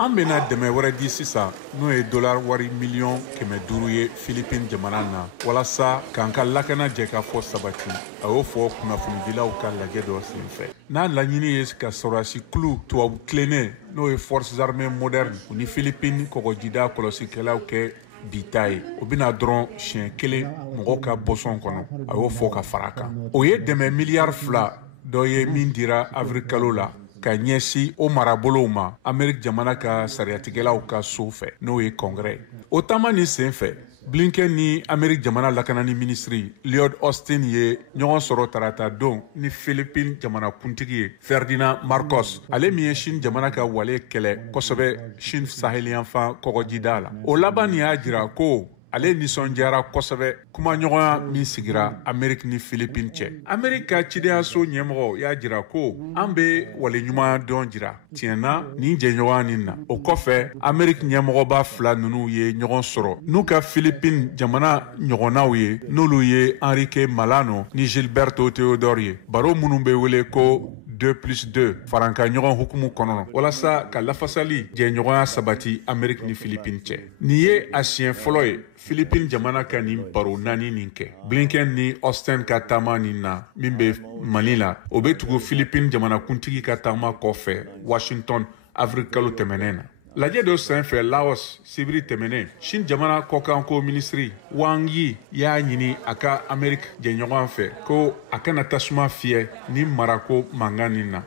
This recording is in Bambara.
An bena dɛmɛ wɛrɛ di sisan n'o ye dollar wari miliyɔn 500 ye Philippines jamana na walasa k'an ka lakana jɛ ka fɔ sabati a y'o fɔ kunnafonidilaw ka lajɛ dɔ senfɛ. N'a laɲini ye ka sɔrɔdasi kulu tubabu tilennen n'o ye forces armées modernes u ni Philippines kɔgɔjida kɔlɔsikɛlaw kɛ bita ye o bena dɔrɔn siɲɛ kelen mɔgɔw ka bɔsɔn kɔnɔ a y'o fɔ ka fara kan. O ye dɛmɛ miliyari 2 dɔ ye min dira avril kalo la ka ɲɛsi o marabolow ma Amérique jamana ka sariyatigɛlaw ka so fɛ n'o ye congrès. O taama ni sen fɛ Blinken ni Amérique jamana lakanani ministri Lloyd Austin ye ɲɔgɔn sɔrɔ tarata don ni Philippines jamana kuntigi ye Ferdinand Marcos ale min ye Chine jamana ka wale kɛlɛ kosɛbɛ Chine saheliyanfan kɔgɔjida la. O laban nin y'a jira ko ale nisɔndiyara kosɛbɛ kumaɲɔgɔnya min sigira Amérique ni Philippines cɛ. Amérique ka cidenyaso ɲɛmɔgɔ y'a jira ko an bɛ waleɲuman dɔn jira tiɲɛna nin jɛɲɔgɔnya nin na. O kɔfɛ Amérique ɲɛmɔgɔba 2 ninnu ye ɲɔgɔn sɔrɔ n'u ka Philippines jamana ɲɔgɔnnaw ye n'olu ye Enrique Malano ni Gilberto Teodoro ye. Baro minnu bɛ wele ko 2+2 faranka ɲɔgɔn hukumu kɔnɔ walasa ka lafasali jɛɲɔgɔnya sabati Amérique ni Philippines cɛ. Nin ye a siɲɛ fɔlɔ ye Philippines jamana ka nin baro 4 nin kɛ. Blinken ni Austin ka taama nin na min bɛ Mali la o bɛ tugu Philippines jamana kuntigi ka taama kɔfɛ Washington avril kalo tɛmɛnen na. Lajɛ dɔ senfɛ Laos sibiri tɛmɛnen Chine jamana kɔkanko ministri Wang Yi y'a ɲini a ka Amérique jɛɲɔgɔn fɛ ko a kana tasuma fiyɛ ni marako mankan nin na.